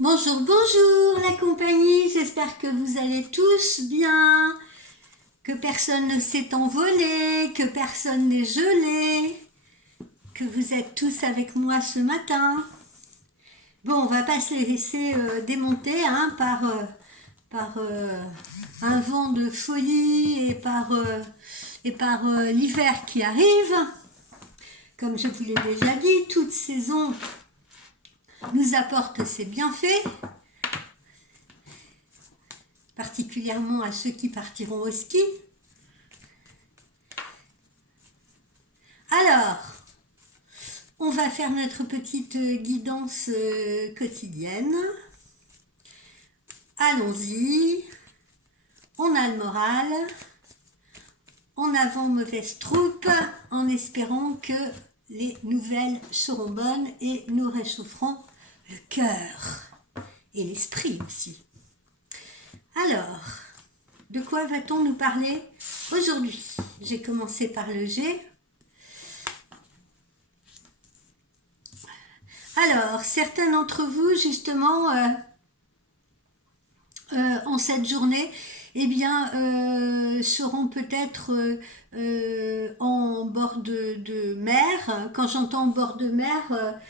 Bonjour, bonjour la compagnie, j'espère que vous allez tous bien, que personne ne s'est envolé, que personne n'est gelé, que vous êtes tous avec moi ce matin. Bon, on va pas se laisser démonter par un vent de folie et par l'hiver qui arrive. Comme je vous l'ai déjà dit, toute saison nous apporte ses bienfaits, particulièrement à ceux qui partiront au ski. Alors, on va faire notre petite guidance quotidienne. Allons-y. On a le moral. En avant, mauvaise troupe, en espérant que les nouvelles seront bonnes et nous réchaufferons le cœur et l'esprit aussi. Alors, de quoi va-t-on nous parler aujourd'hui? J'ai commencé par le G. Alors, certains d'entre vous, justement, en cette journée, eh bien, seront peut-être en bord de mer. Quand j'entends bord de mer,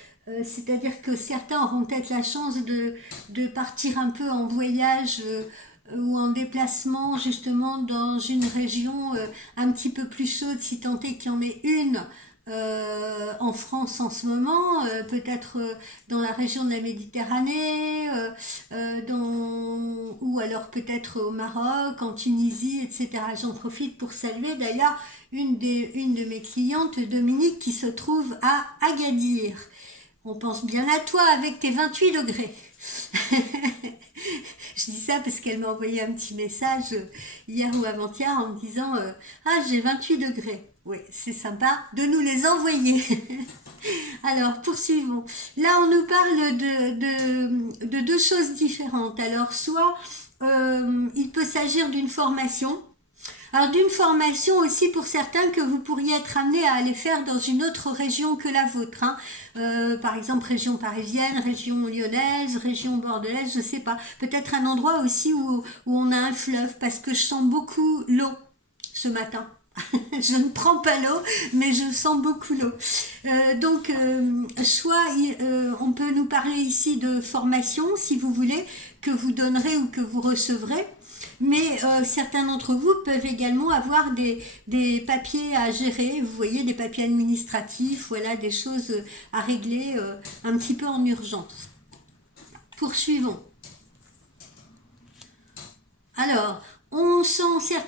c'est-à-dire que certains auront peut-être la chance de partir un peu en voyage ou en déplacement justement dans une région un petit peu plus chaude, si tant est qu'il y en ait une en France en ce moment, peut-être dans la région de la Méditerranée, ou alors peut-être au Maroc, en Tunisie, etc. J'en profite pour saluer d'ailleurs une de mes clientes, Dominique, qui se trouve à Agadir. On pense bien à toi avec tes 28 degrés. Je dis ça parce qu'elle m'a envoyé un petit message hier ou avant-hier en me disant ah, j'ai 28 degrés. Oui, c'est sympa de nous les envoyer. Alors, poursuivons. Là, on nous parle de deux choses différentes. Alors, soit il peut s'agir d'une formation. Alors d'une formation aussi pour certains que vous pourriez être amené à aller faire dans une autre région que la vôtre. Hein. Par exemple région parisienne, région lyonnaise, région bordelaise, je sais pas. Peut-être un endroit aussi où on a un fleuve parce que je sens beaucoup l'eau ce matin. Je ne prends pas l'eau, mais je sens beaucoup l'eau. Soit on peut nous parler ici de formation, si vous voulez, que vous donnerez ou que vous recevrez. Mais certains d'entre vous peuvent également avoir des papiers à gérer, vous voyez, des papiers administratifs, voilà, des choses à régler un petit peu en urgence. Poursuivons. Alors, on sent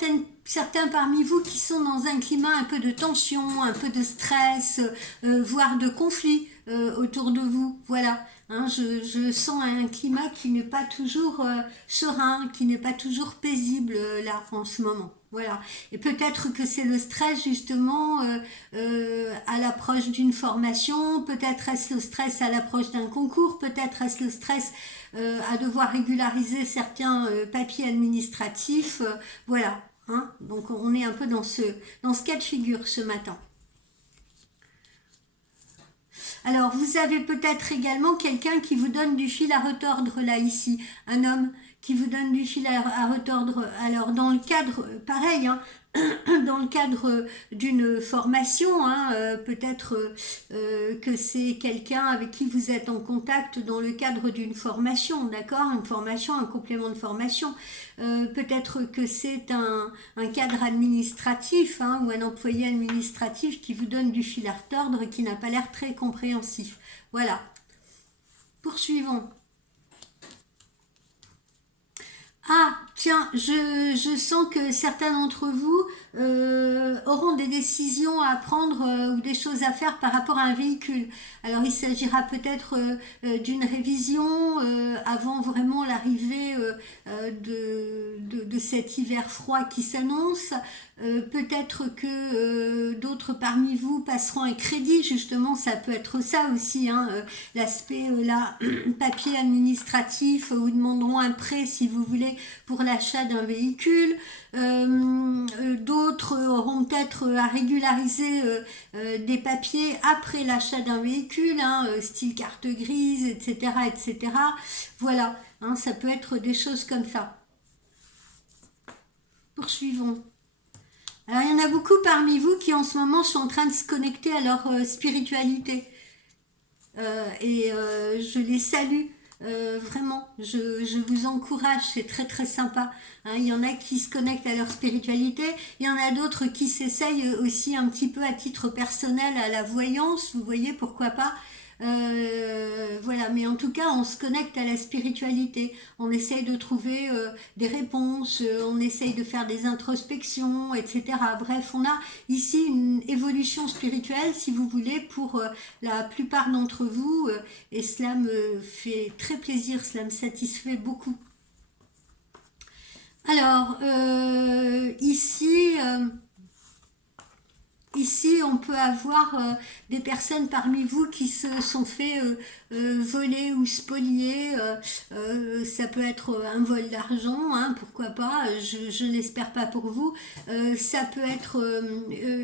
certains parmi vous qui sont dans un climat un peu de tension, un peu de stress, voire de conflit autour de vous. Voilà, hein, je sens un climat qui n'est pas toujours serein, qui n'est pas toujours paisible là en ce moment. Voilà. Et peut-être que c'est le stress justement à l'approche d'une formation, peut-être est-ce le stress à l'approche d'un concours, peut-être est-ce le stress à devoir régulariser certains papiers administratifs. Voilà. Hein, donc on est un peu dans ce cas de figure ce matin. Alors vous avez peut-être également quelqu'un qui vous donne du fil à retordre là ici, un homme qui vous donne du fil à retordre. Alors dans le cadre, pareil, hein, dans le cadre d'une formation, hein, peut-être que c'est quelqu'un avec qui vous êtes en contact dans le cadre d'une formation, d'accord, une formation, un complément de formation. Peut-être que c'est un cadre administratif hein, ou un employé administratif qui vous donne du fil à retordre et qui n'a pas l'air très compréhensif. Voilà. Poursuivons. Ah, tiens, je sens que certains d'entre vous auront des décisions à prendre ou des choses à faire par rapport à un véhicule. Alors, il s'agira peut-être d'une révision avant vraiment l'arrivée de cet hiver froid qui s'annonce. Peut-être que d'autres parmi vous passeront un crédit, justement, ça peut être ça aussi, hein, l'aspect là, papier administratif, ou demanderont un prêt, si vous voulez, pour l'achat d'un véhicule, d'autres auront peut-être à régulariser des papiers après l'achat d'un véhicule, hein, style carte grise, etc., etc. Voilà, hein, ça peut être des choses comme ça. Poursuivons. Alors, il y en a beaucoup parmi vous qui en ce moment sont en train de se connecter à leur spiritualité. Je les salue. Vraiment, je vous encourage, c'est très très sympa. Hein, il y en a qui se connectent à leur spiritualité, il y en a d'autres qui s'essayent aussi un petit peu à titre personnel à la voyance, vous voyez, pourquoi pas. Voilà, mais en tout cas, on se connecte à la spiritualité. On essaye de trouver des réponses, on essaye de faire des introspections, etc. Bref, on a ici une évolution spirituelle, si vous voulez, pour la plupart d'entre vous, et cela me fait très plaisir, cela me satisfait beaucoup. Alors, ici, on peut avoir des personnes parmi vous qui se sont fait voler ou spolier. Ça peut être un vol d'argent, hein, pourquoi pas, je n'espère pas pour vous. Ça peut être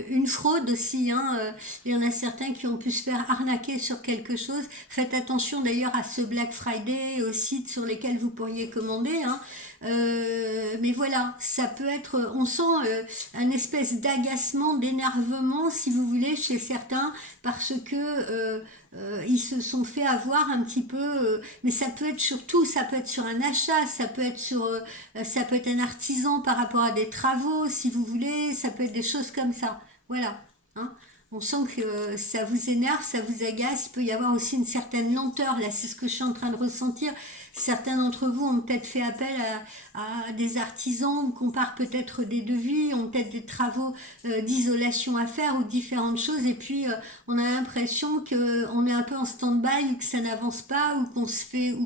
une fraude aussi. Hein, il y en a certains qui ont pu se faire arnaquer sur quelque chose. Faites attention d'ailleurs à ce Black Friday, aux sites sur lesquels vous pourriez commander. Hein. Mais voilà, ça peut être, on sent un espèce d'agacement, d'énervement, si vous voulez, chez certains, parce que ils se sont fait avoir un petit peu, mais ça peut être sur tout, ça peut être sur un achat, ça peut être un artisan par rapport à des travaux, si vous voulez, ça peut être des choses comme ça. Voilà. Hein. On sent que ça vous énerve, ça vous agace, il peut y avoir aussi une certaine lenteur, là c'est ce que je suis en train de ressentir. Certains d'entre vous ont peut-être fait appel à des artisans, comparent peut-être des devis, ont peut-être des travaux d'isolation à faire ou différentes choses, et puis on a l'impression qu'on est un peu en stand-by, ou que ça n'avance pas, ou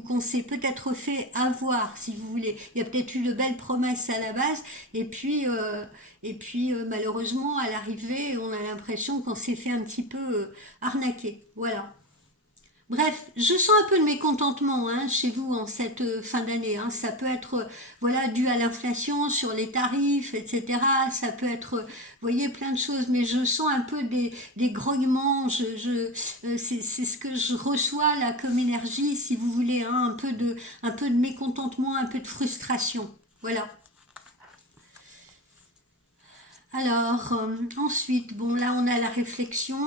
qu'on s'est peut-être fait avoir, si vous voulez. Il y a peut-être eu de belles promesses à la base, et puis... malheureusement, à l'arrivée, on a l'impression qu'on s'est fait un petit peu arnaquer. Voilà. Bref, je sens un peu de mécontentement hein, chez vous en cette fin d'année. Hein. Ça peut être voilà, dû à l'inflation sur les tarifs, etc. Ça peut être, vous voyez, plein de choses. Mais je sens un peu des grognements. C'est ce que je reçois là comme énergie, si vous voulez. Hein, un peu de mécontentement, un peu de frustration. Voilà. Alors, ensuite, bon, là, on a la réflexion.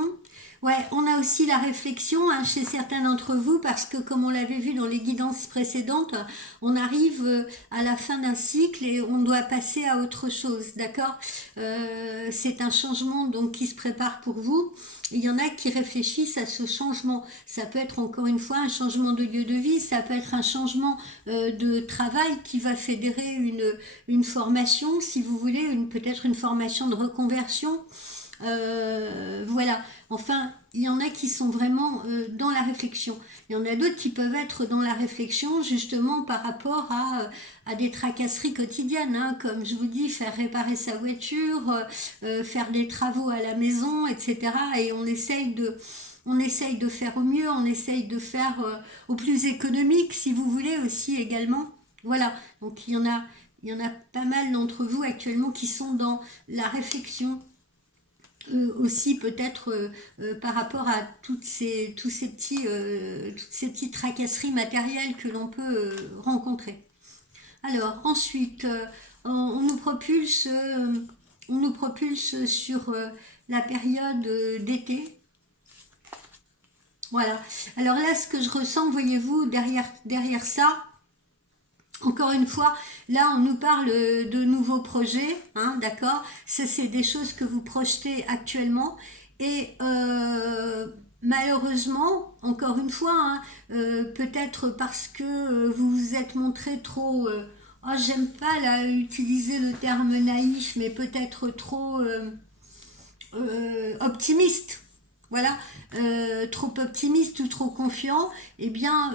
Ouais, on a aussi la réflexion hein, chez certains d'entre vous parce que, comme on l'avait vu dans les guidances précédentes, on arrive à la fin d'un cycle et on doit passer à autre chose, d'accord. C'est un changement donc qui se prépare pour vous. Il y en a qui réfléchissent à ce changement. Ça peut être encore une fois un changement de lieu de vie, ça peut être un changement de travail qui va fédérer une formation, si vous voulez, peut-être une formation de reconversion. Voilà. Enfin, il y en a qui sont vraiment dans la réflexion. Il y en a d'autres qui peuvent être dans la réflexion justement par rapport à des tracasseries quotidiennes, hein, comme je vous dis, faire réparer sa voiture, faire des travaux à la maison, etc. Et on essaye de faire au mieux, on essaye de faire au plus économique, si vous voulez aussi également. Voilà. Donc il y en a pas mal d'entre vous actuellement qui sont dans la réflexion. Aussi peut-être par rapport à toutes ces petites tracasseries matérielles que l'on peut rencontrer. Alors ensuite, on nous propulse sur la période d'été. Voilà. Alors là, ce que je ressens, voyez-vous, derrière ça, encore une fois, là on nous parle de nouveaux projets, hein, d'accord. Ça c'est des choses que vous projetez actuellement et malheureusement, encore une fois, hein, peut-être parce que vous vous êtes montré trop, oh, j'aime pas là utiliser le terme naïf, mais peut-être trop optimiste. Voilà, trop optimiste ou trop confiant, eh bien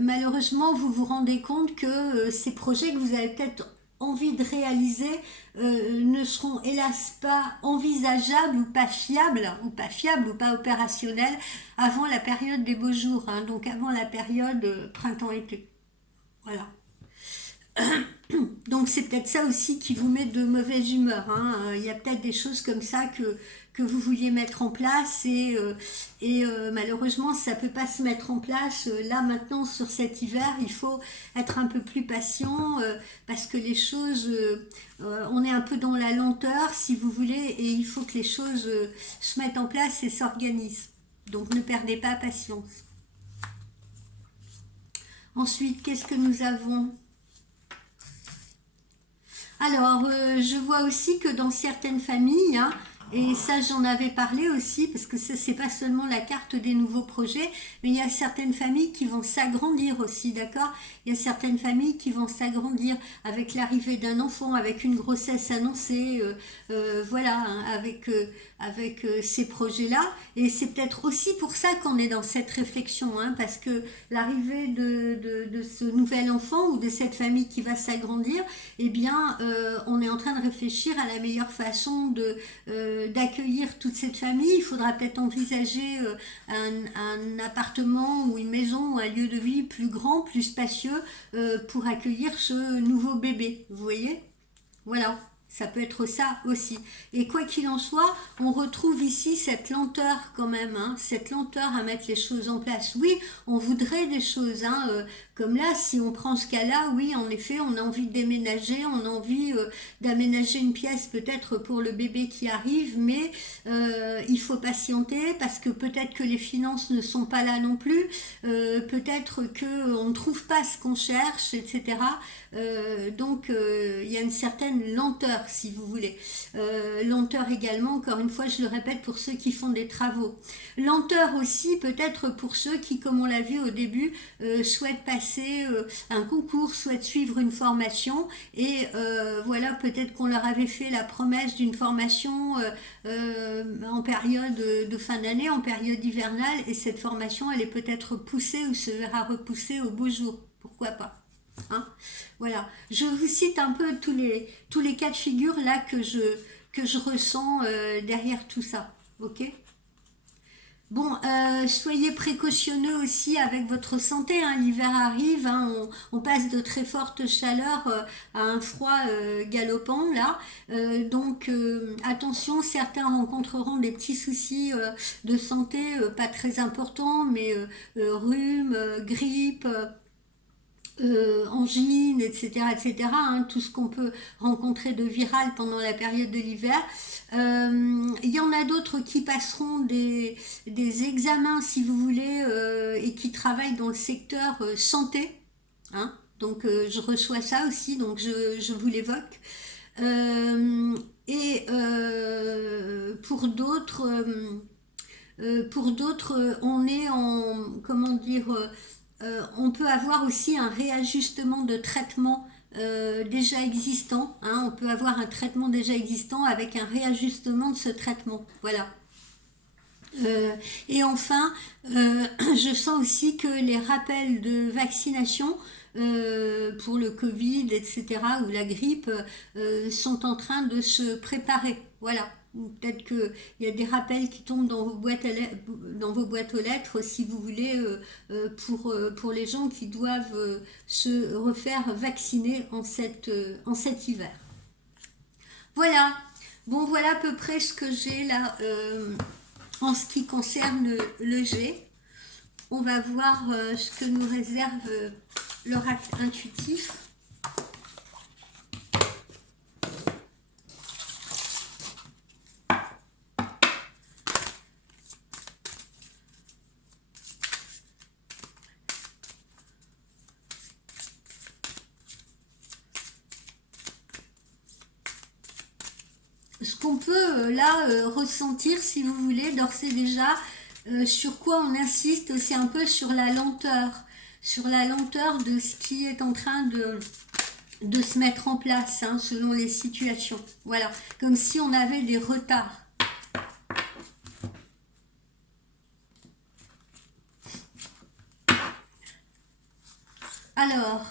malheureusement vous vous rendez compte que ces projets que vous avez peut-être envie de réaliser ne seront hélas pas envisageables ou pas opérationnels avant la période des beaux jours, hein, donc avant la période printemps-été. Voilà. Donc c'est peut-être ça aussi qui vous met de mauvaise humeur, hein. Il y a peut-être des choses comme ça que vous vouliez mettre en place malheureusement ça peut pas se mettre en place là maintenant sur cet hiver. Il faut être un peu plus patient parce que les choses, on est un peu dans la lenteur si vous voulez, et il faut que les choses se mettent en place et s'organisent. Donc ne perdez pas patience. Ensuite, qu'est-ce que nous avons? Alors, je vois aussi que dans certaines familles, hein, et ça j'en avais parlé aussi, parce que ça c'est pas seulement la carte des nouveaux projets, mais il y a certaines familles qui vont s'agrandir aussi, d'accord? Il y a certaines familles qui vont s'agrandir avec l'arrivée d'un enfant, avec une grossesse annoncée, voilà, hein, avec ces projets-là. Et c'est peut-être aussi pour ça qu'on est dans cette réflexion, hein, parce que l'arrivée de ce nouvel enfant ou de cette famille qui va s'agrandir, eh bien, on est en train de réfléchir à la meilleure façon d'accueillir toute cette famille. Il faudra peut-être envisager un appartement ou une maison ou un lieu de vie plus grand, plus spacieux pour accueillir ce nouveau bébé. Vous voyez? Voilà. Ça peut être ça aussi. Et quoi qu'il en soit, on retrouve ici cette lenteur quand même, hein, cette lenteur à mettre les choses en place. Oui, on voudrait des choses, hein, comme là, si on prend ce cas-là, oui, en effet, on a envie de déménager, on a envie d'aménager une pièce peut-être pour le bébé qui arrive, mais il faut patienter parce que peut-être que les finances ne sont pas là non plus, peut-être qu'on ne trouve pas ce qu'on cherche, etc. Donc, il y a une certaine lenteur si vous voulez. Lenteur également, encore une fois, je le répète, pour ceux qui font des travaux. Lenteur aussi, peut-être pour ceux qui, comme on l'a vu au début, souhaitent passer un concours, souhaitent suivre une formation, et voilà, peut-être qu'on leur avait fait la promesse d'une formation en période de fin d'année, en période hivernale, et cette formation, elle est peut-être poussée ou se verra repoussée au beau jour. Pourquoi pas? Hein, voilà, je vous cite un peu tous les cas de figure là que je ressens derrière tout ça, ok? Bon, soyez précautionneux aussi avec votre santé, hein. L'hiver arrive, hein, on passe de très fortes chaleurs à un froid galopant là. Donc attention, certains rencontreront des petits soucis de santé pas très importants, mais rhume, grippe. Angines, etc., etc., hein, tout ce qu'on peut rencontrer de viral pendant la période de l'hiver. Il y en a d'autres qui passeront des examens, si vous voulez, et qui travaillent dans le secteur santé. Hein, donc je reçois ça aussi, donc je vous l'évoque. Et pour d'autres, on est en, comment dire, on peut avoir aussi un réajustement de traitement déjà existant, hein. On peut avoir un traitement déjà existant avec un réajustement de ce traitement. Voilà. Et enfin, je sens aussi que les rappels de vaccination pour le Covid, etc., ou la grippe, sont en train de se préparer. Voilà. Peut-être qu'il y a des rappels qui tombent dans vos dans vos boîtes aux lettres, si vous voulez, pour les gens qui doivent se refaire vacciner en cet hiver. Voilà. Bon, voilà à peu près ce que j'ai là en ce qui concerne le G. On va voir ce que nous réserve l'oracle intuitif. Ce qu'on peut là ressentir, si vous voulez, d'ores et déjà, sur quoi on insiste, c'est un peu sur la lenteur de ce qui est en train de se mettre en place, hein, selon les situations. Voilà, comme si on avait des retards. Alors,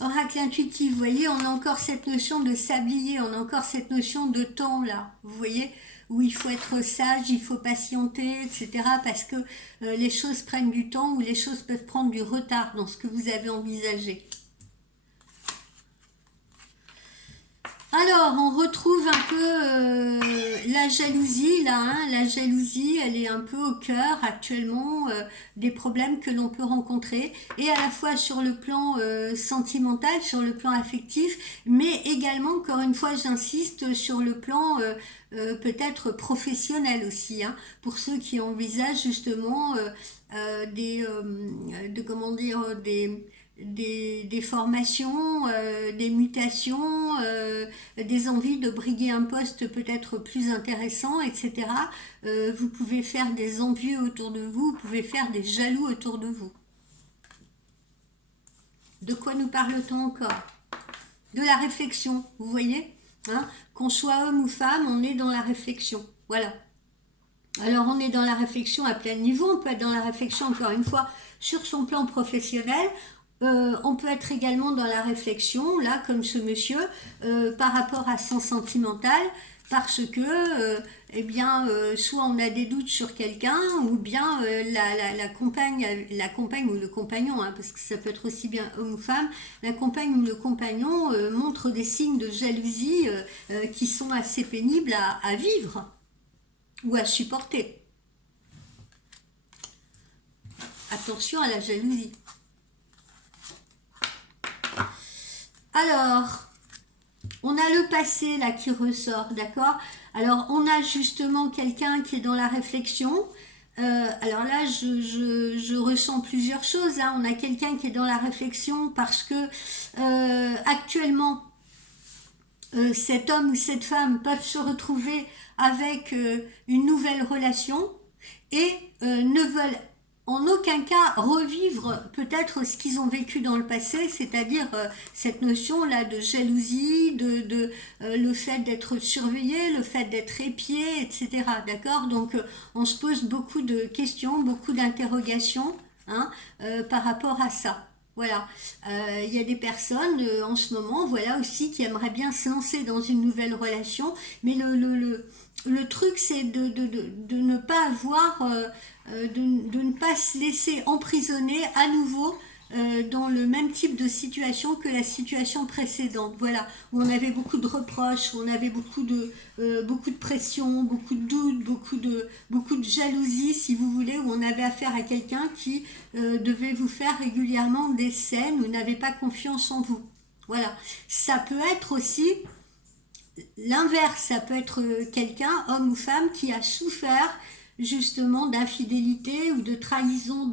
oracle intuitif, vous voyez, on a encore cette notion de sablier, on a encore cette notion de temps là, vous voyez, où il faut être sage, il faut patienter, etc. Parce que les choses prennent du temps ou les choses peuvent prendre du retard dans ce que vous avez envisagé. Alors, on retrouve un peu la jalousie, là, hein. La jalousie, elle est un peu au cœur actuellement des problèmes que l'on peut rencontrer, et à la fois sur le plan sentimental, sur le plan affectif, mais également, encore une fois, j'insiste, sur le plan peut-être professionnel aussi, hein, pour ceux qui envisagent justement comment dire, des formations, des mutations, des envies de briguer un poste peut-être plus intéressant, etc. Vous pouvez faire des envieux autour de vous, vous pouvez faire des jaloux autour de vous. De quoi nous parle-t-on encore? De la réflexion, vous voyez, hein, qu'on soit homme ou femme, on est dans la réflexion. Voilà. Alors on est dans la réflexion à plein niveau, on peut être dans la réflexion encore une fois sur son plan professionnel, on peut être également dans la réflexion, là comme ce monsieur, par rapport à son sentimental, parce que eh bien, soit on a des doutes sur quelqu'un, ou bien la compagne ou le compagnon, hein, parce que ça peut être aussi bien homme ou femme, la compagne ou le compagnon montre des signes de jalousie qui sont assez pénibles à vivre ou à supporter. Attention à la jalousie. Alors, on a le passé là qui ressort, d'accord? Alors, on a justement quelqu'un qui est dans la réflexion. Alors là, je ressens plusieurs choses, hein. On a quelqu'un qui est dans la réflexion parce que actuellement, cet homme ou cette femme peuvent se retrouver avec une nouvelle relation et ne veulent en aucun cas revivre peut-être ce qu'ils ont vécu dans le passé, c'est-à-dire cette notion-là de jalousie, le fait d'être surveillé, le fait d'être épié, etc. D'accord? Donc on se pose beaucoup de questions, beaucoup d'interrogations, hein, par rapport à ça. Voilà, il y a des personnes en ce moment, voilà aussi, qui aimeraient bien se lancer dans une nouvelle relation, mais le truc c'est de ne pas avoir, de ne pas se laisser emprisonner à nouveau dans le même type de situation que la situation précédente. Voilà, où on avait beaucoup de reproches, où on avait beaucoup de pression, beaucoup de doutes, beaucoup de jalousie, si vous voulez, où on avait affaire à quelqu'un qui devait vous faire régulièrement des scènes, où n'avait pas confiance en vous. Voilà, ça peut être aussi l'inverse, ça peut être quelqu'un, homme ou femme, qui a souffert justement d'infidélité ou de trahison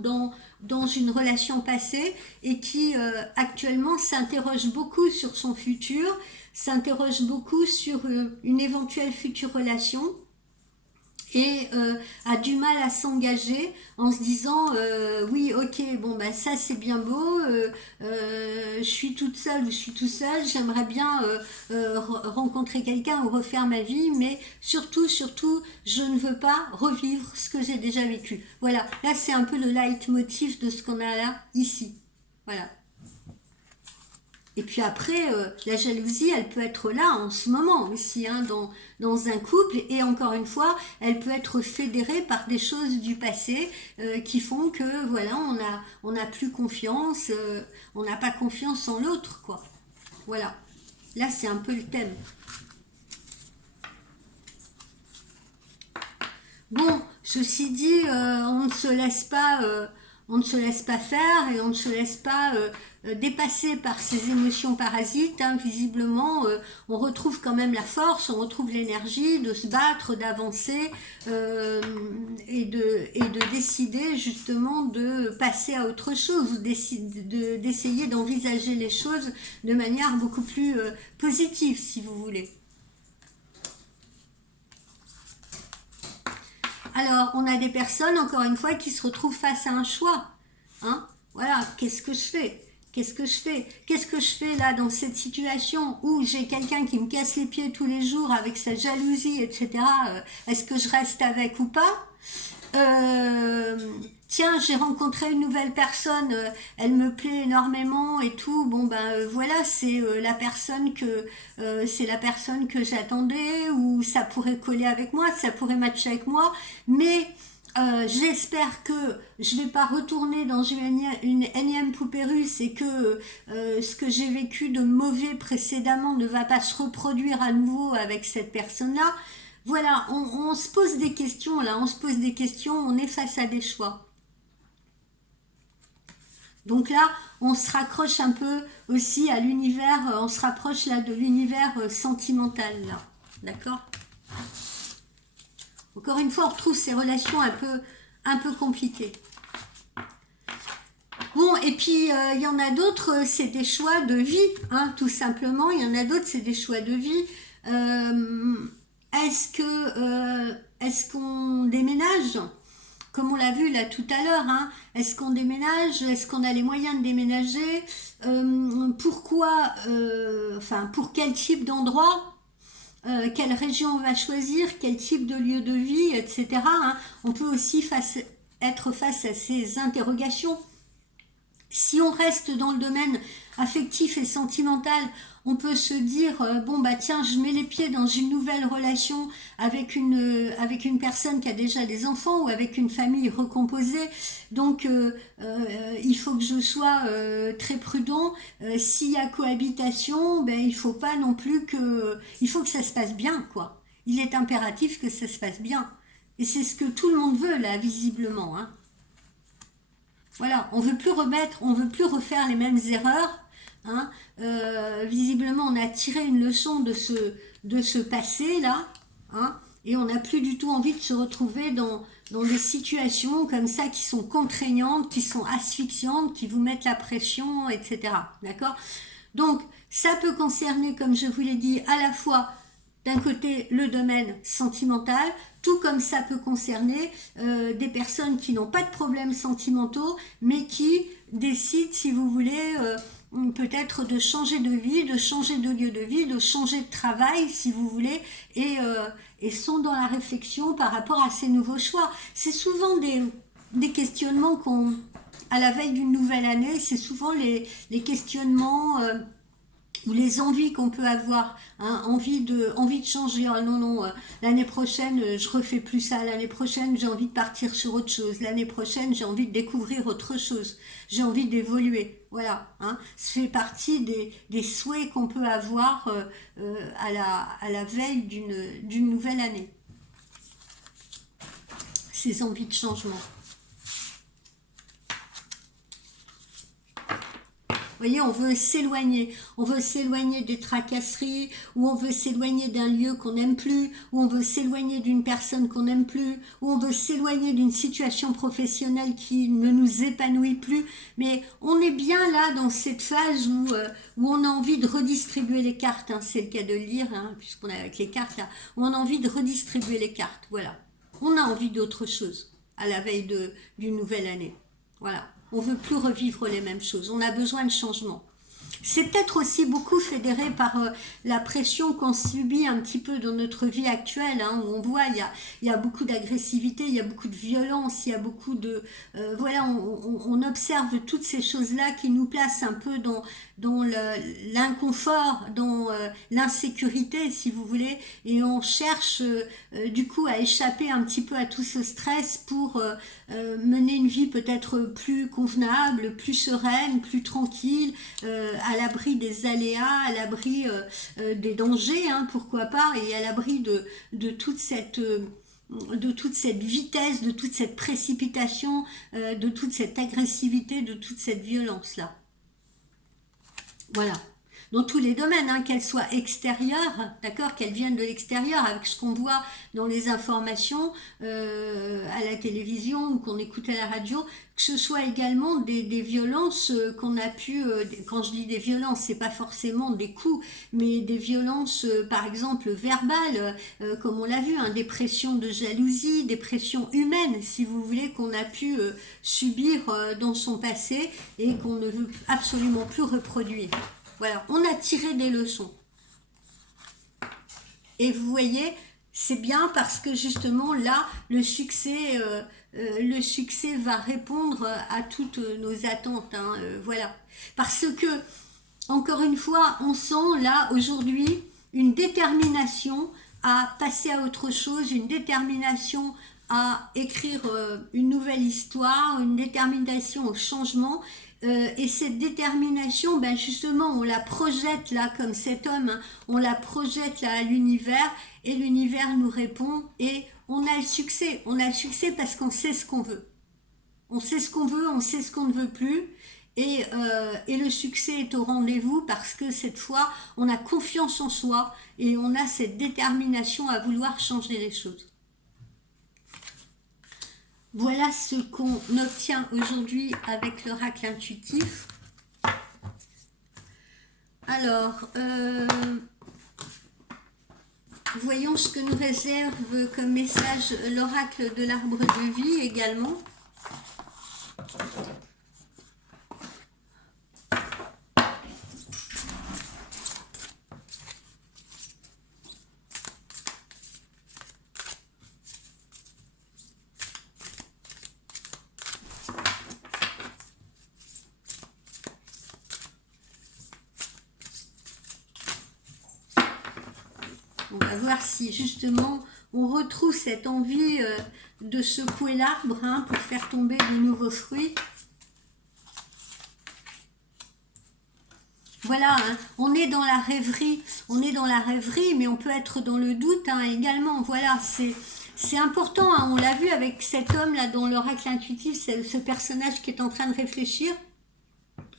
dans une relation passée, et qui actuellement s'interroge beaucoup sur son futur, s'interroge beaucoup sur une éventuelle future relation, et a du mal à s'engager en se disant oui, ok, bon bah ça c'est bien beau, je suis toute seule ou je suis tout seul, j'aimerais bien rencontrer quelqu'un ou refaire ma vie, mais surtout je ne veux pas revivre ce que j'ai déjà vécu. Voilà, là c'est un peu le leitmotiv de ce qu'on a là ici. Voilà. Et puis après, la jalousie, elle peut être là en ce moment aussi, hein, dans un couple. Et encore une fois, elle peut être fédérée par des choses du passé qui font que, voilà, on a plus confiance, on n'a pas confiance en l'autre, quoi. Voilà. Là, c'est un peu le thème. Bon, ceci dit, on ne se laisse pas faire, et on ne se laisse pas dépasser par ces émotions parasites, hein. Visiblement, on retrouve quand même la force, on retrouve l'énergie de se battre, d'avancer et de décider justement de passer à autre chose, d'essayer d'envisager les choses de manière beaucoup plus positive, si vous voulez. Alors, on a des personnes, encore une fois, qui se retrouvent face à un choix. Hein? Voilà, qu'est-ce que je fais? Qu'est-ce que je fais? Qu'est-ce que je fais là dans cette situation où j'ai quelqu'un qui me casse les pieds tous les jours avec sa jalousie, etc. Est-ce que je reste avec ou pas? euh, Tiens, j'ai rencontré une nouvelle personne, elle me plaît énormément et tout. Bon ben voilà, c'est la personne que j'attendais, ou ça pourrait coller avec moi, ça pourrait matcher avec moi, mais J'espère que je vais pas retourner dans une énième poupée russe et que ce que j'ai vécu de mauvais précédemment ne va pas se reproduire à nouveau avec cette personne-là. Voilà, on se pose des questions là, on se pose des questions, on est face à des choix. Donc là, on se raccroche un peu aussi à l'univers, on se rapproche là de l'univers sentimental là, d'accord? Encore une fois, on retrouve ces relations un peu compliquées. Bon, et puis il y en a d'autres, c'est des choix de vie, hein, tout simplement. Il y en a d'autres, c'est des choix de vie. Est-ce qu'on déménage? Comme on l'a vu là tout à l'heure, hein, est-ce qu'on déménage? Est-ce qu'on a les moyens de déménager? Pourquoi? Enfin, pour quel type d'endroit? Quelle région on va choisir, quel type de lieu de vie, etc. Hein. On peut aussi être face à ces interrogations. Si on reste dans le domaine affectif et sentimental, on peut se dire bon bah tiens, je mets les pieds dans une nouvelle relation avec une personne qui a déjà des enfants ou avec une famille recomposée. Donc il faut que je sois très prudent. S'il y a cohabitation, ben il faut pas non plus il faut que ça se passe bien quoi. Il est impératif que ça se passe bien. Et c'est ce que tout le monde veut là visiblement, hein. Voilà, on veut plus refaire les mêmes erreurs. Hein. Visiblement, on a tiré une leçon de ce passé là, hein, et on n'a plus du tout envie de se retrouver dans des situations comme ça qui sont contraignantes, qui sont asphyxiantes, qui vous mettent la pression, etc. D'accord? Donc, ça peut concerner, comme je vous l'ai dit, à la fois d'un côté le domaine sentimental, tout comme ça peut concerner des personnes qui n'ont pas de problèmes sentimentaux, mais qui décident, si vous voulez, peut-être de changer de vie, de changer de lieu de vie, de changer de travail, si vous voulez, et sont dans la réflexion par rapport à ces nouveaux choix. C'est souvent des questionnements à la veille d'une nouvelle année, c'est souvent les questionnements... ou les envies qu'on peut avoir, hein, envie de changer, ah non, non, l'année prochaine, je refais plus ça, l'année prochaine, j'ai envie de partir sur autre chose, l'année prochaine, j'ai envie de découvrir autre chose, j'ai envie d'évoluer, voilà, hein, ça fait partie des souhaits qu'on peut avoir à la veille d'une nouvelle année, ces envies de changement. Vous voyez, on veut s'éloigner des tracasseries, ou on veut s'éloigner d'un lieu qu'on n'aime plus, ou on veut s'éloigner d'une personne qu'on n'aime plus, ou on veut s'éloigner d'une situation professionnelle qui ne nous épanouit plus. Mais on est bien là dans cette phase où on a envie de redistribuer les cartes, hein, c'est le cas de le lire, hein, puisqu'on est avec les cartes là, où on a envie de redistribuer les cartes, voilà. On a envie d'autre chose à la veille d'une nouvelle année, voilà. On ne veut plus revivre les mêmes choses. On a besoin de changement. C'est peut-être aussi beaucoup fédéré par la pression qu'on subit un petit peu dans notre vie actuelle, hein, où on voit il y a beaucoup d'agressivité, il y a beaucoup de violence, il y a beaucoup de... voilà, on observe toutes ces choses-là qui nous placent un peu dans l'inconfort, dans l'insécurité, si vous voulez, et on cherche du coup à échapper un petit peu à tout ce stress pour mener une vie peut-être plus convenable, plus sereine, plus tranquille, à l'abri des aléas, à l'abri des dangers, hein, pourquoi pas, et à l'abri de toute cette vitesse, de toute cette précipitation, de toute cette agressivité, de toute cette violence-là. Voilà. Dans tous les domaines, hein, qu'elles soient extérieures, d'accord, qu'elles viennent de l'extérieur, avec ce qu'on voit dans les informations à la télévision ou qu'on écoute à la radio, que ce soit également des violences qu'on a pu, quand je dis des violences, c'est pas forcément des coups, mais des violences, par exemple, verbales, comme on l'a vu, hein, des pressions de jalousie, des pressions humaines, si vous voulez, qu'on a pu subir dans son passé et qu'on ne veut absolument plus reproduire. Voilà, on a tiré des leçons. Et vous voyez, c'est bien parce que justement là, le succès va répondre à toutes nos attentes. Hein, voilà. Parce que, encore une fois, on sent là, aujourd'hui, une détermination à passer à autre chose, une détermination à écrire une nouvelle histoire, une détermination au changement. Et cette détermination, ben justement, on la projette là, comme cet homme, hein, on la projette là à l'univers, et l'univers nous répond, et on a le succès. On a le succès parce qu'on sait ce qu'on veut. On sait ce qu'on veut, on sait ce qu'on ne veut plus. Et le succès est au rendez-vous parce que cette fois, on a confiance en soi et on a cette détermination à vouloir changer les choses. Voilà ce qu'on obtient aujourd'hui avec l'oracle intuitif. Alors, voyons ce que nous réserve comme message l'oracle de l'arbre de vie également. On va voir si justement on retrouve cette envie de secouer l'arbre hein, pour faire tomber de nouveaux fruits. Voilà, hein, on est dans la rêverie, mais on peut être dans le doute hein, également. Voilà, c'est important, hein, on l'a vu avec cet homme là dans l'oracle intuitif, c'est ce personnage qui est en train de réfléchir.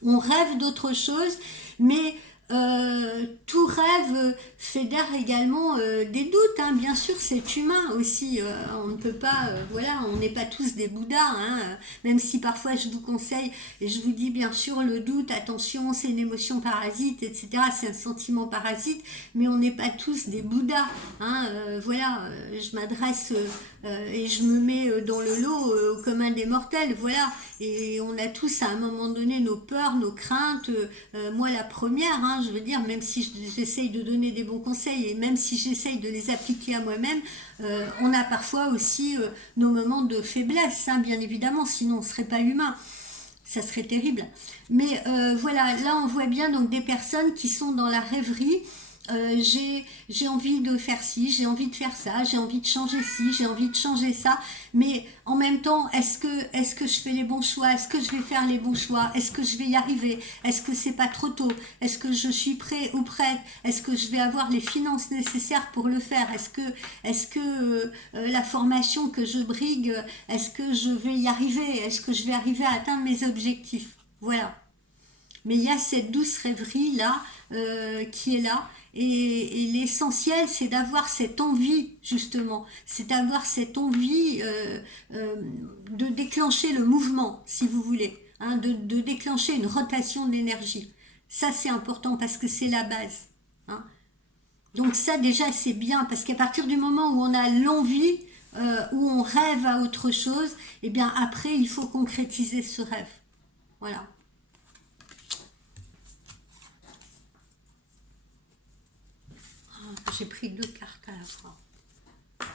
On rêve d'autre chose, mais tout rêve fédère également des doutes, hein. Bien sûr c'est humain aussi, on ne peut pas, voilà, on n'est pas tous des bouddhas, hein, même si parfois je vous conseille, et je vous dis bien sûr le doute, attention c'est une émotion parasite, etc., c'est un sentiment parasite, mais on n'est pas tous des bouddhas, hein, voilà, je m'adresse et je me mets dans le lot au commun des mortels, voilà, et on a tous à un moment donné nos peurs, nos craintes, moi la première, hein, je veux dire, même si j'essaye de donner des bons conseils et même si j'essaye de les appliquer à moi-même, on a parfois aussi nos moments de faiblesse, hein, bien évidemment, sinon on ne serait pas humain, ça serait terrible. Mais voilà, là on voit bien donc des personnes qui sont dans la rêverie. J'ai envie de faire ci, j'ai envie de faire ça, j'ai envie de changer ci, j'ai envie de changer ça, mais en même temps, est-ce que je fais les bons choix, est-ce que je vais faire les bons choix, est-ce que je vais y arriver, est-ce que c'est pas trop tôt, est-ce que je suis prêt ou prête, est-ce que je vais avoir les finances nécessaires pour le faire, est-ce que la formation que je brigue, est-ce que je vais y arriver, est-ce que je vais arriver à atteindre mes objectifs, voilà. Mais il y a cette douce rêverie là qui est là. Et l'essentiel, c'est d'avoir cette envie, justement. C'est d'avoir cette envie de déclencher le mouvement, si vous voulez. Hein, de déclencher une rotation d'énergie. Ça, c'est important parce que c'est la base. Hein. Donc ça, déjà, c'est bien. Parce qu'à partir du moment où on a l'envie, où on rêve à autre chose, eh bien, après, il faut concrétiser ce rêve. Voilà. J'ai pris 2 cartes à la fois. Vous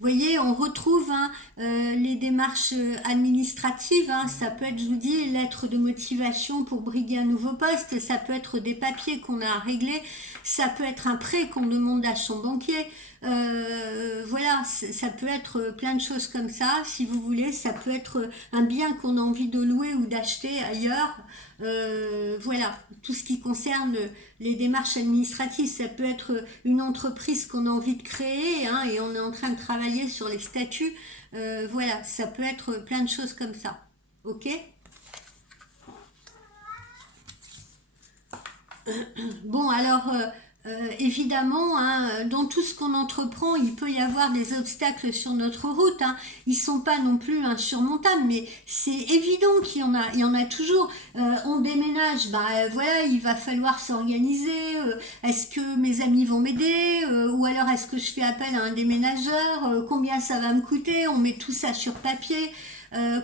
voyez, on retrouve hein, les démarches administratives. Hein, ça peut être, je vous dis, lettre de motivation pour briguer un nouveau poste. Ça peut être des papiers qu'on a à régler. Ça peut être un prêt qu'on demande à son banquier. Voilà, ça peut être plein de choses comme ça, si vous voulez. Ça peut être un bien qu'on a envie de louer ou d'acheter ailleurs. Voilà, tout ce qui concerne les démarches administratives, ça peut être une entreprise qu'on a envie de créer hein, et on est en train de travailler sur les statuts. Voilà, ça peut être plein de choses comme ça. Ok ? Bon, alors, évidemment, hein, dans tout ce qu'on entreprend, il peut y avoir des obstacles sur notre route. Hein. Ils ne sont pas non plus insurmontables, mais c'est évident qu'il y en a. Il y en a toujours. On déménage, bah voilà, il va falloir s'organiser. Est-ce que mes amis vont m'aider ou alors est-ce que je fais appel à un déménageur combien ça va me coûter? On met tout ça sur papier.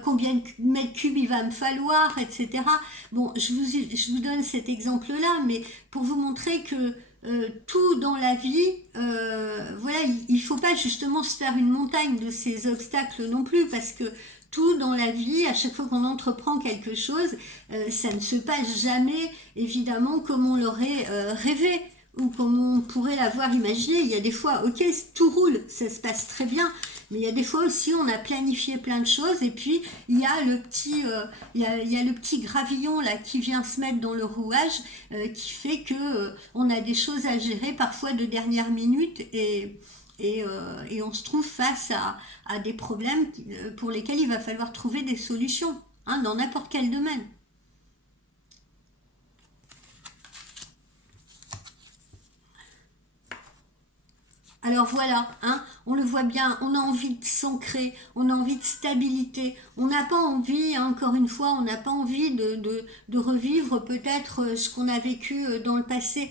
Combien de mètres cubes il va me falloir, etc. Bon, je vous donne cet exemple-là, mais pour vous montrer que tout dans la vie, voilà, il ne faut pas justement se faire une montagne de ces obstacles non plus, parce que tout dans la vie, à chaque fois qu'on entreprend quelque chose, ça ne se passe jamais, évidemment, comme on l'aurait rêvé ou comme on pourrait l'avoir imaginé. Il y a des fois, ok, tout roule, ça se passe très bien, Mais il y a des fois aussi, on a planifié plein de choses et puis il y a le petit, il y a le petit gravillon là qui vient se mettre dans le rouage qui fait que on a des choses à gérer parfois de dernière minute et on se trouve face à des problèmes pour lesquels il va falloir trouver des solutions, hein, dans n'importe quel domaine. Alors voilà, hein, on le voit bien, on a envie de s'ancrer, on a envie de stabilité, on n'a pas envie, hein, encore une fois, on n'a pas envie de revivre peut-être ce qu'on a vécu dans le passé.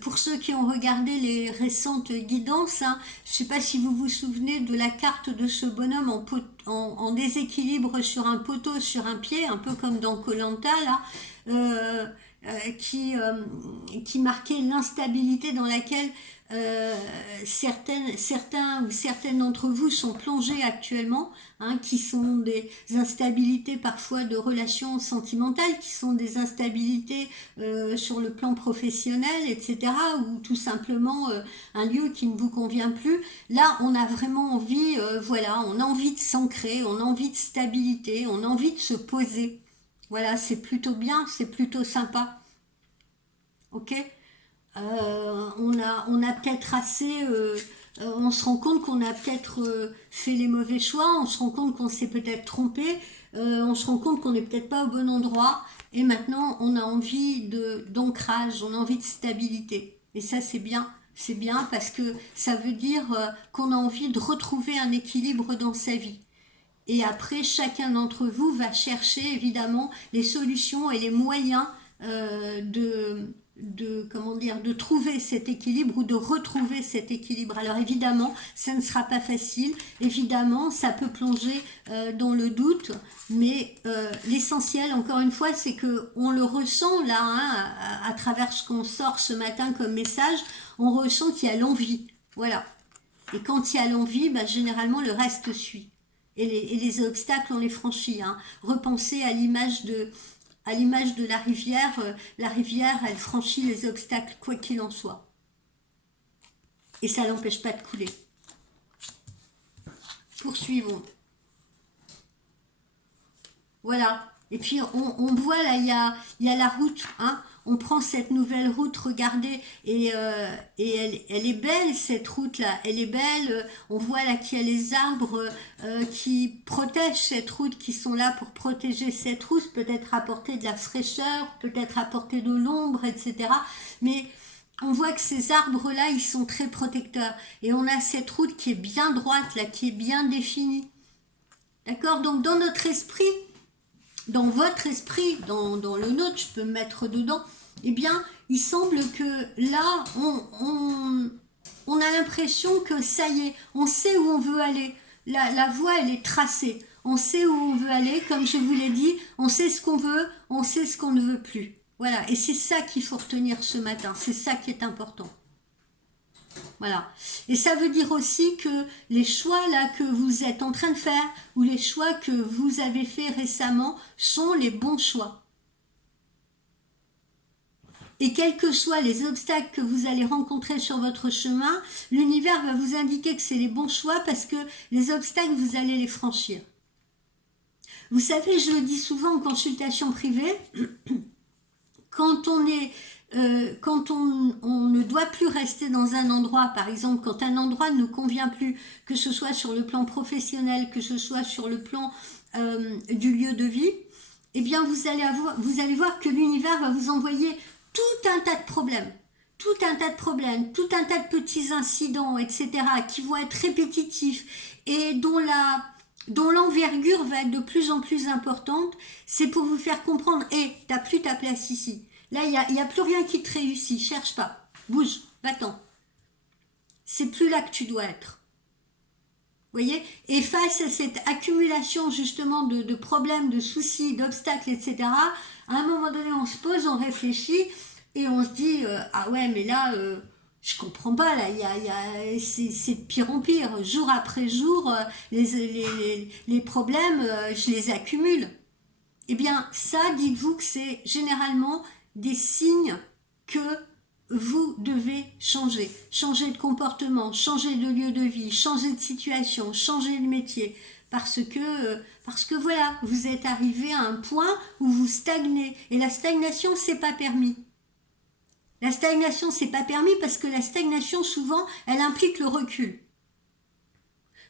Pour ceux qui ont regardé les récentes guidances, hein, je ne sais pas si vous vous souvenez de la carte de ce bonhomme en déséquilibre sur un poteau, sur un pied, un peu comme dans koh là, euh, qui marquait l'instabilité dans laquelle certains ou certaines d'entre vous sont plongés actuellement, hein, qui sont des instabilités parfois de relations sentimentales, qui sont des instabilités sur le plan professionnel, etc., ou tout simplement un lieu qui ne vous convient plus. Là, on a vraiment envie, voilà, on a envie de s'ancrer, on a envie de stabilité, on a envie de se poser. Voilà, c'est plutôt bien, c'est plutôt sympa. Ok. On a peut-être assez, on se rend compte qu'on a peut-être fait les mauvais choix, on se rend compte qu'on s'est peut-être trompé, on se rend compte qu'on n'est peut-être pas au bon endroit, et maintenant on a envie d'ancrage, on a envie de stabilité. Et ça c'est bien parce que ça veut dire qu'on a envie de retrouver un équilibre dans sa vie. Et après, chacun d'entre vous va chercher évidemment les solutions et les moyens comment dire, de trouver cet équilibre ou de retrouver cet équilibre. Alors évidemment, ça ne sera pas facile. Évidemment, ça peut plonger dans le doute, mais l'essentiel, encore une fois, c'est que on le ressent là, hein, à travers ce qu'on sort ce matin comme message. On ressent qu'il y a l'envie. Voilà. Et quand il y a l'envie, bah, généralement le reste suit. Et les obstacles, on les franchit. Hein. Repensez à l'image de la rivière, elle franchit les obstacles quoi qu'il en soit. Et ça l'empêche pas de couler. Poursuivons. Voilà. Et puis on voit là, il y a la route, hein. On prend cette nouvelle route, regardez, et elle est belle cette route là, elle est belle. On voit là qu'il y a les arbres qui protègent cette route, qui sont là pour protéger cette route, peut-être apporter de la fraîcheur, peut-être apporter de l'ombre, etc. Mais on voit que ces arbres là, ils sont très protecteurs. Et on a cette route qui est bien droite là, qui est bien définie. D'accord? Donc dans notre esprit, dans votre esprit, dans le nôtre, je peux me mettre dedans, eh bien, il semble que là, on a l'impression que ça y est, on sait où on veut aller. La voie, elle est tracée. On sait où on veut aller, comme je vous l'ai dit, on sait ce qu'on veut, on sait ce qu'on ne veut plus. Voilà, et c'est ça qu'il faut retenir ce matin, c'est ça qui est important. Voilà. Et ça veut dire aussi que les choix là que vous êtes en train de faire ou les choix que vous avez fait récemment sont les bons choix. Et quels que soient les obstacles que vous allez rencontrer sur votre chemin, l'univers va vous indiquer que c'est les bons choix parce que les obstacles, vous allez les franchir. Vous savez, je le dis souvent en consultation privée, quand on ne doit plus rester dans un endroit, par exemple, quand un endroit ne nous convient plus, que ce soit sur le plan professionnel, que ce soit sur le plan du lieu de vie, eh bien vous allez voir que l'univers va vous envoyer tout un tas de problèmes, tout un tas de petits incidents, etc., qui vont être répétitifs et dont l'envergure va être de plus en plus importante. C'est pour vous faire comprendre, t'as plus ta place ici. Là, il n'y a plus rien qui te réussit. Cherche pas. Bouge. Va-t'en. C'est plus là que tu dois être. Vous voyez? Et face à cette accumulation justement de problèmes, de soucis, d'obstacles, etc., à un moment donné, on se pose, on réfléchit et on se dit ah ouais, mais là, je comprends pas. Là, c'est de pire en pire. Jour après jour, les problèmes, je les accumule. Eh bien, ça, dites-vous que c'est généralement des signes que vous devez changer. Changer de comportement, changer de lieu de vie, changer de situation, changer de métier. Parce que voilà, vous êtes arrivé à un point où vous stagnez. Et la stagnation, c'est pas permis. La stagnation, c'est pas permis parce que la stagnation, souvent, elle implique le recul.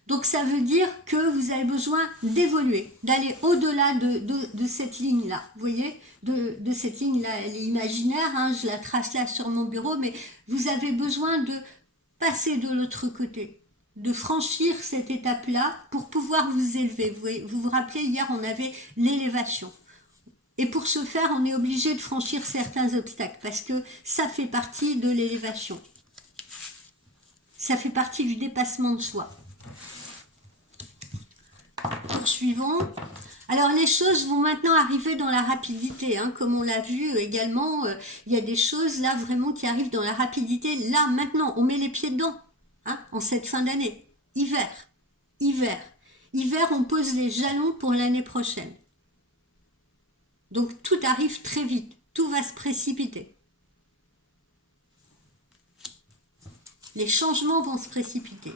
Donc ça veut dire que vous avez besoin d'évoluer, d'aller au-delà de cette ligne-là. Vous voyez, de cette ligne-là, elle est imaginaire, hein, je la trace là sur mon bureau, mais vous avez besoin de passer de l'autre côté, de franchir cette étape-là pour pouvoir vous élever. Vous vous rappelez, hier, on avait l'élévation. Et pour ce faire, on est obligé de franchir certains obstacles, parce que ça fait partie de l'élévation. Ça fait partie du dépassement de soi. Poursuivons. Alors les choses vont maintenant arriver dans la rapidité, hein, comme on l'a vu également, il y a des choses là vraiment qui arrivent dans la rapidité, là maintenant, on met les pieds dedans, hein, en cette fin d'année. Hiver, on pose les jalons pour l'année prochaine. Donc tout arrive très vite, tout va se précipiter. Les changements vont se précipiter.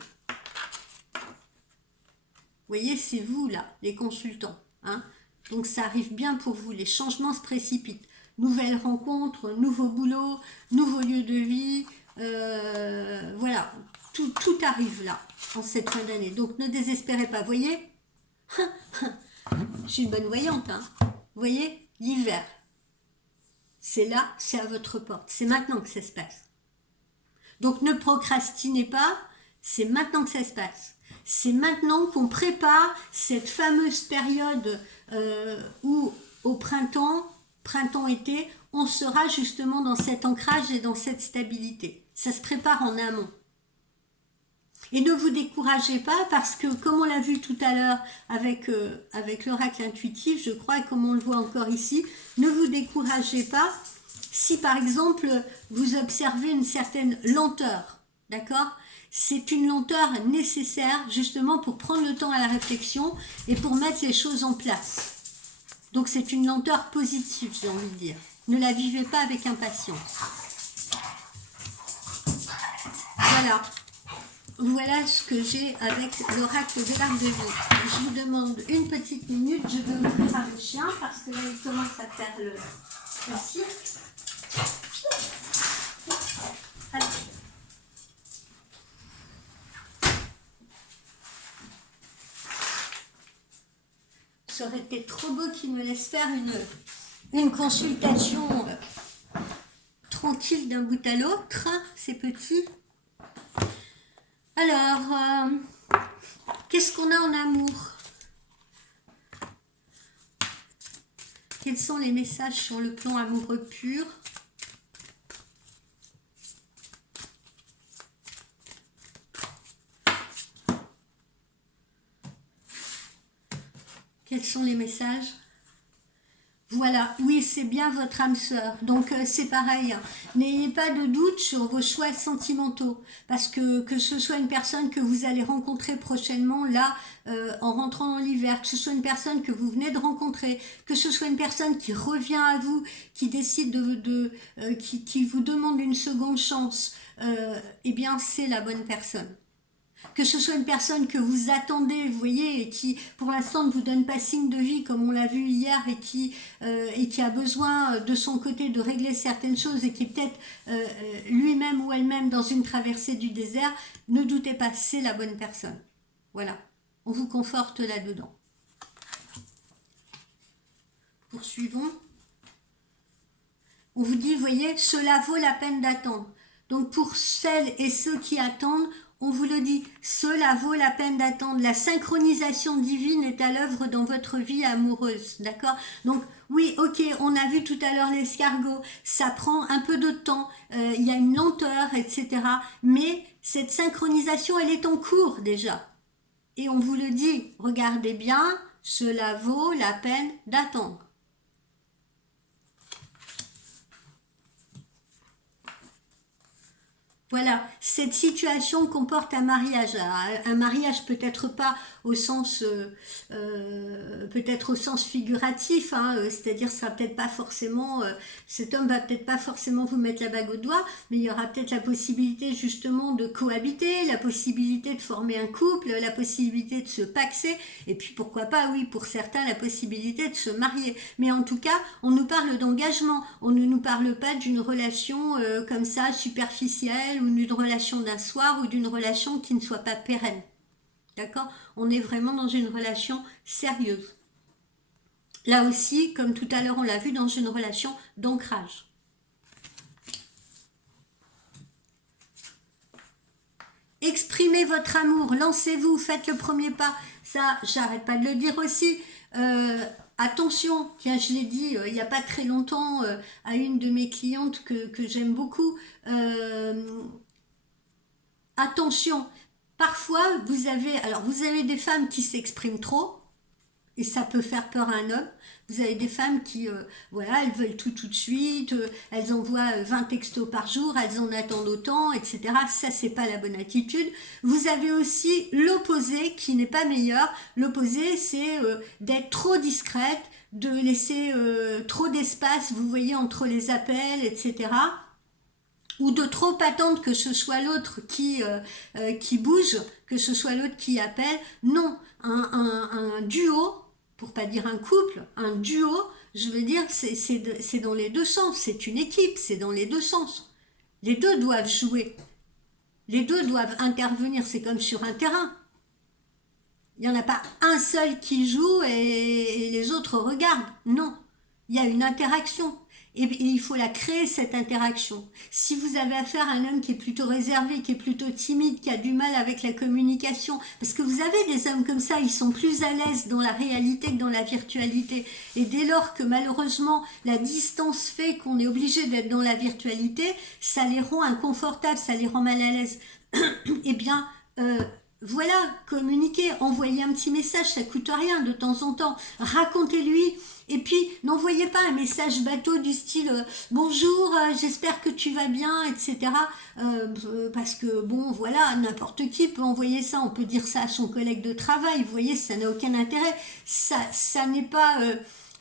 Vous voyez, c'est vous là, les consultants. Hein, donc ça arrive bien pour vous, les changements se précipitent. Nouvelles rencontres, nouveau boulot, nouveau lieu de vie, voilà, tout arrive là, en cette fin d'année. Donc ne désespérez pas, vous voyez. Je suis une bonne voyante, hein. Vous voyez, l'hiver, c'est là, c'est à votre porte, c'est maintenant que ça se passe. Donc ne procrastinez pas, c'est maintenant que ça se passe. C'est maintenant qu'on prépare cette fameuse période où au printemps-été, on sera justement dans cet ancrage et dans cette stabilité. Ça se prépare en amont. Et ne vous découragez pas parce que, comme on l'a vu tout à l'heure avec l'oracle intuitif, je crois, et comme on le voit encore ici, ne vous découragez pas si par exemple vous observez une certaine lenteur, d'accord ? C'est une lenteur nécessaire justement pour prendre le temps à la réflexion et pour mettre les choses en place. Donc c'est une lenteur positive, j'ai envie de dire. Ne la vivez pas avec impatience. Voilà. Voilà ce que j'ai avec l'oracle de l'arc de vie. Je vous demande une petite minute, je vais ouvrir à le chien parce que là il commence à faire le cirque. Allez. Ça aurait été trop beau qu'il me laisse faire une consultation tranquille d'un bout à l'autre. C'est petit. Alors, qu'est-ce qu'on a en amour? Quels sont les messages sur le plan amoureux pur? Quels sont les messages? Voilà, oui, c'est bien votre âme sœur. Donc, c'est pareil. Hein. N'ayez pas de doute sur vos choix sentimentaux. Parce que ce soit une personne que vous allez rencontrer prochainement, là, en rentrant dans l'hiver, que ce soit une personne que vous venez de rencontrer, que ce soit une personne qui revient à vous, qui décide qui vous demande une seconde chance, eh bien, c'est la bonne personne. Que ce soit une personne que vous attendez, vous voyez, et qui pour l'instant ne vous donne pas signe de vie comme on l'a vu hier et qui a besoin de son côté de régler certaines choses et qui est peut-être lui-même ou elle-même dans une traversée du désert, ne doutez pas, c'est la bonne personne. Voilà, on vous conforte là-dedans. Poursuivons. On vous dit, vous voyez, cela vaut la peine d'attendre. Donc pour celles et ceux qui attendent, on vous le dit, cela vaut la peine d'attendre. La synchronisation divine est à l'œuvre dans votre vie amoureuse, d'accord? Donc oui, ok, on a vu tout à l'heure l'escargot, ça prend un peu de temps, il y a une lenteur, etc. Mais cette synchronisation, elle est en cours déjà. Et on vous le dit, regardez bien, cela vaut la peine d'attendre. Voilà, cette situation comporte un mariage. Un mariage peut-être pas au sens, peut-être au sens figuratif, hein, c'est-à-dire ça sera peut-être pas forcément, cet homme va peut-être pas forcément vous mettre la bague au doigt, mais il y aura peut-être la possibilité justement de cohabiter, la possibilité de former un couple, la possibilité de se paxer, et puis pourquoi pas, oui, pour certains, la possibilité de se marier. Mais en tout cas, on nous parle d'engagement, on ne nous parle pas d'une relation comme ça, superficielle, ou d'une relation d'un soir, ou d'une relation qui ne soit pas pérenne. D'accord? On est vraiment dans une relation sérieuse. Là aussi, comme tout à l'heure on l'a vu, dans une relation d'ancrage. Exprimez votre amour, lancez-vous, faites le premier pas. Ça, j'arrête pas de le dire aussi. Attention, tiens, je l'ai dit il n'y a pas très longtemps à une de mes clientes que j'aime beaucoup. Attention, parfois vous avez des femmes qui s'expriment trop, et ça peut faire peur à un homme. Vous avez des femmes qui, voilà, elles veulent tout de suite, elles envoient 20 textos par jour, elles en attendent autant, etc. Ça, c'est pas la bonne attitude. Vous avez aussi l'opposé qui n'est pas meilleur. L'opposé, c'est d'être trop discrète, de laisser trop d'espace, vous voyez, entre les appels, etc. Ou de trop attendre que ce soit l'autre qui bouge, que ce soit l'autre qui appelle. Non, un duo, pour pas dire un couple, un duo, je veux dire, c'est dans les deux sens, c'est une équipe, c'est dans les deux sens. Les deux doivent jouer, les deux doivent intervenir, c'est comme sur un terrain. Il n'y en a pas un seul qui joue et les autres regardent. Non, il y a une interaction. Et il faut la créer, cette interaction. Si vous avez affaire à un homme qui est plutôt réservé, qui est plutôt timide, qui a du mal avec la communication, parce que vous avez des hommes comme ça, ils sont plus à l'aise dans la réalité que dans la virtualité. Et dès lors que malheureusement la distance fait qu'on est obligé d'être dans la virtualité, ça les rend inconfortables, ça les rend mal à l'aise. Eh bien, voilà, communiquez, envoyez un petit message, ça coûte rien de temps en temps. Racontez-lui. Et puis, n'envoyez pas un message bateau du style bonjour, j'espère que tu vas bien, etc. Parce que, bon, voilà, n'importe qui peut envoyer ça. On peut dire ça à son collègue de travail. Vous voyez, ça n'a aucun intérêt. Ça n'est pas.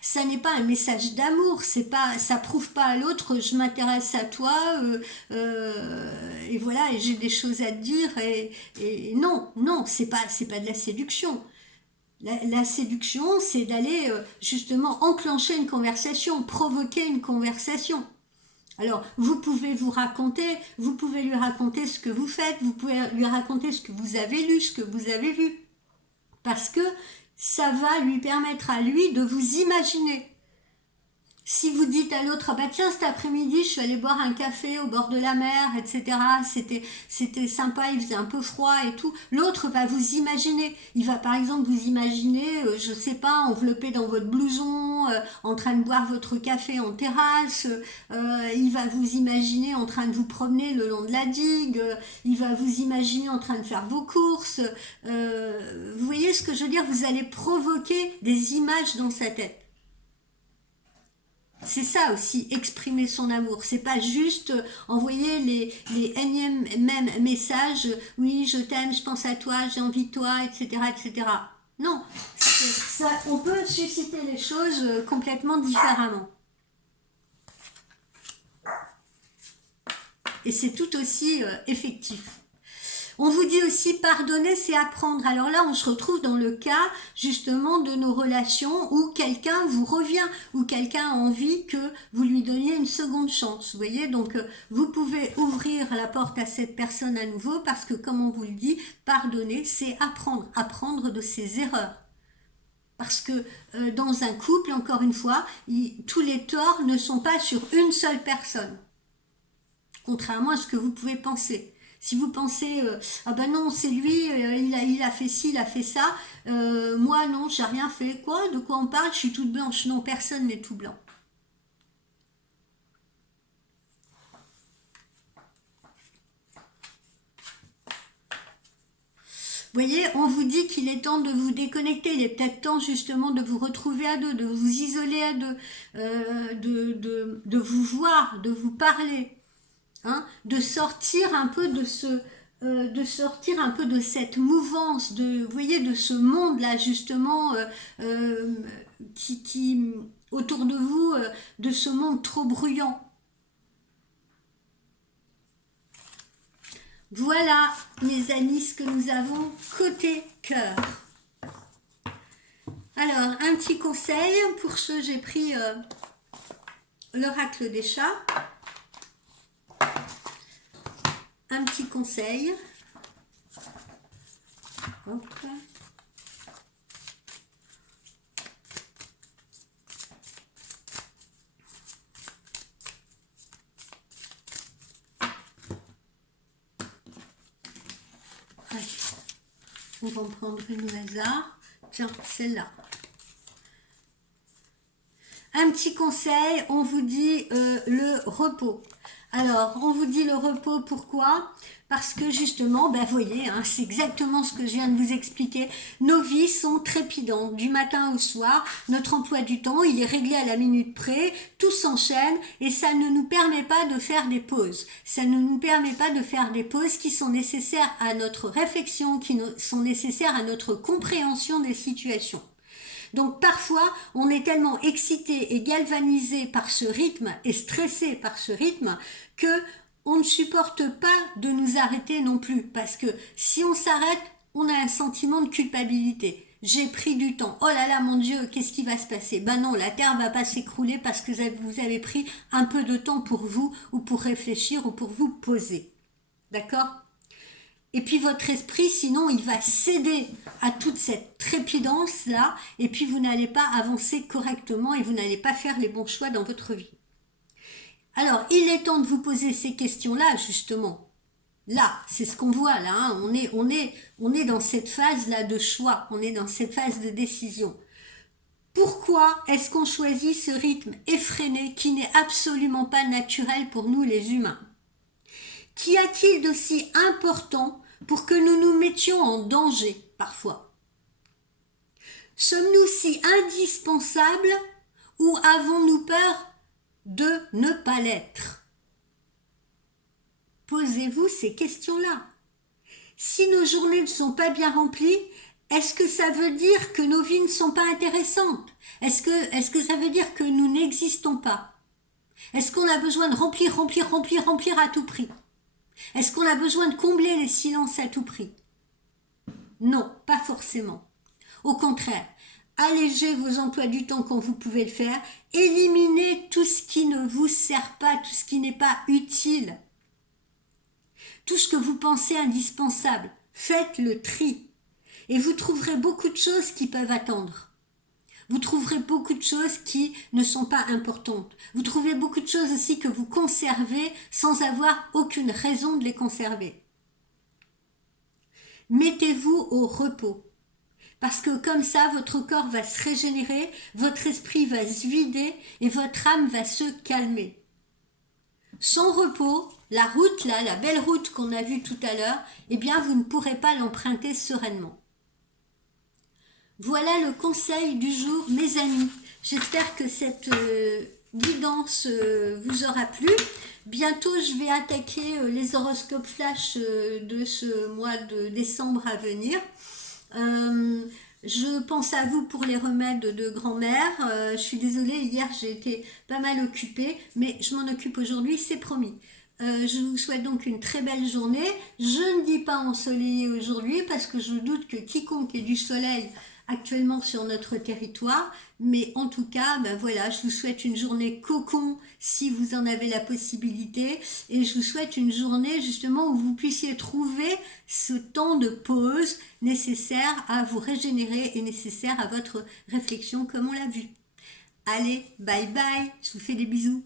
Ça n'est pas un message d'amour, c'est pas, ça prouve pas à l'autre, je m'intéresse à toi, et voilà, et j'ai des choses à te dire, et non, c'est pas de la séduction. La séduction, c'est d'aller justement enclencher une conversation, provoquer une conversation. Alors, vous pouvez vous pouvez lui raconter ce que vous faites, vous pouvez lui raconter ce que vous avez lu, ce que vous avez vu. Parce que ça va lui permettre à lui de vous imaginer. Si vous dites à l'autre, ah bah tiens, cet après-midi, je suis allée boire un café au bord de la mer, etc. C'était sympa, il faisait un peu froid et tout. L'autre va vous imaginer. Il va par exemple vous imaginer, je sais pas, enveloppé dans votre blouson, en train de boire votre café en terrasse. Il va vous imaginer en train de vous promener le long de la digue. Il va vous imaginer en train de faire vos courses. Vous voyez ce que je veux dire? Vous allez provoquer des images dans sa tête. C'est ça aussi, exprimer son amour. C'est pas juste envoyer les énièmes mêmes messages, oui, je t'aime, je pense à toi, j'ai envie de toi, etc., etc. Non, ça, on peut susciter les choses complètement différemment. Et c'est tout aussi effectif. On vous dit aussi pardonner, c'est apprendre. Alors là, on se retrouve dans le cas justement de nos relations où quelqu'un vous revient, où quelqu'un a envie que vous lui donniez une seconde chance. Vous voyez, donc vous pouvez ouvrir la porte à cette personne à nouveau parce que comme on vous le dit, pardonner, c'est apprendre, apprendre de ses erreurs. Parce que dans un couple, encore une fois, tous les torts ne sont pas sur une seule personne. Contrairement à ce que vous pouvez penser. Si vous pensez, ah ben non, c'est lui, il a fait ci, il a fait ça, moi non, j'ai rien fait. Quoi? De quoi on parle? Je suis toute blanche. Non, personne n'est tout blanc. Vous voyez, on vous dit qu'il est temps de vous déconnecter, il est peut-être temps justement de vous retrouver à deux, de vous isoler à deux, de vous voir, de vous parler. hein, de sortir un peu de cette mouvance, vous voyez, de ce monde-là, justement, qui autour de vous, de ce monde trop bruyant. Voilà, mes amis, ce que nous avons côté cœur. Alors, un petit conseil, pour ce, j'ai pris l'oracle des chats. Un petit conseil. Hop. Allez. On va en prendre une au hasard. Tiens, celle-là. Un petit conseil, on vous dit le repos. Alors, on vous dit le repos, pourquoi? Parce que justement, ben voyez, hein, c'est exactement ce que je viens de vous expliquer. Nos vies sont trépidantes du matin au soir. Notre emploi du temps, il est réglé à la minute près. Tout s'enchaîne et ça ne nous permet pas de faire des pauses. Ça ne nous permet pas de faire des pauses qui sont nécessaires à notre réflexion, qui sont nécessaires à notre compréhension des situations. Donc parfois, on est tellement excité et galvanisé par ce rythme et stressé par ce rythme que on ne supporte pas de nous arrêter non plus. Parce que si on s'arrête, on a un sentiment de culpabilité. J'ai pris du temps. Oh là là, mon Dieu, qu'est-ce qui va se passer? Ben non, la terre va pas s'écrouler parce que vous avez pris un peu de temps pour vous ou pour réfléchir ou pour vous poser. D'accord ? Et puis votre esprit, sinon, il va céder à toute cette trépidance-là, et puis vous n'allez pas avancer correctement et vous n'allez pas faire les bons choix dans votre vie. Alors, il est temps de vous poser ces questions-là, justement. Là, c'est ce qu'on voit, là. Hein. On est dans cette phase-là de choix, on est dans cette phase de décision. Pourquoi est-ce qu'on choisit ce rythme effréné qui n'est absolument pas naturel pour nous, les humains? Qu'y a-t-il d'aussi important pour que nous nous mettions en danger parfois? Sommes-nous si indispensables ou avons-nous peur de ne pas l'être? Posez-vous ces questions-là. Si nos journées ne sont pas bien remplies, est-ce que ça veut dire que nos vies ne sont pas intéressantes? Est-ce que ça veut dire que nous n'existons pas? Est-ce qu'on a besoin de remplir à tout prix? Est-ce qu'on a besoin de combler les silences à tout prix? Non, pas forcément. Au contraire, allégez vos emplois du temps quand vous pouvez le faire, éliminez tout ce qui ne vous sert pas, tout ce qui n'est pas utile, tout ce que vous pensez indispensable. Faites le tri et vous trouverez beaucoup de choses qui peuvent attendre. Vous trouverez beaucoup de choses qui ne sont pas importantes. Vous trouvez beaucoup de choses aussi que vous conservez sans avoir aucune raison de les conserver. Mettez-vous au repos. Parce que comme ça, votre corps va se régénérer, votre esprit va se vider et votre âme va se calmer. Sans repos, la route là, la belle route qu'on a vue tout à l'heure, eh bien vous ne pourrez pas l'emprunter sereinement. Voilà le conseil du jour, mes amis. J'espère que cette guidance vous aura plu. Bientôt, je vais attaquer les horoscopes flash de ce mois de décembre à venir. Je pense à vous pour les remèdes de grand-mère. Je suis désolée, hier j'ai été pas mal occupée, mais je m'en occupe aujourd'hui, c'est promis. Je vous souhaite donc une très belle journée. Je ne dis pas ensoleillé aujourd'hui parce que je doute que quiconque ait du soleil actuellement sur notre territoire, mais en tout cas, ben voilà, je vous souhaite une journée cocon si vous en avez la possibilité, et je vous souhaite une journée justement où vous puissiez trouver ce temps de pause nécessaire à vous régénérer et nécessaire à votre réflexion comme on l'a vu. Allez, bye bye, je vous fais des bisous.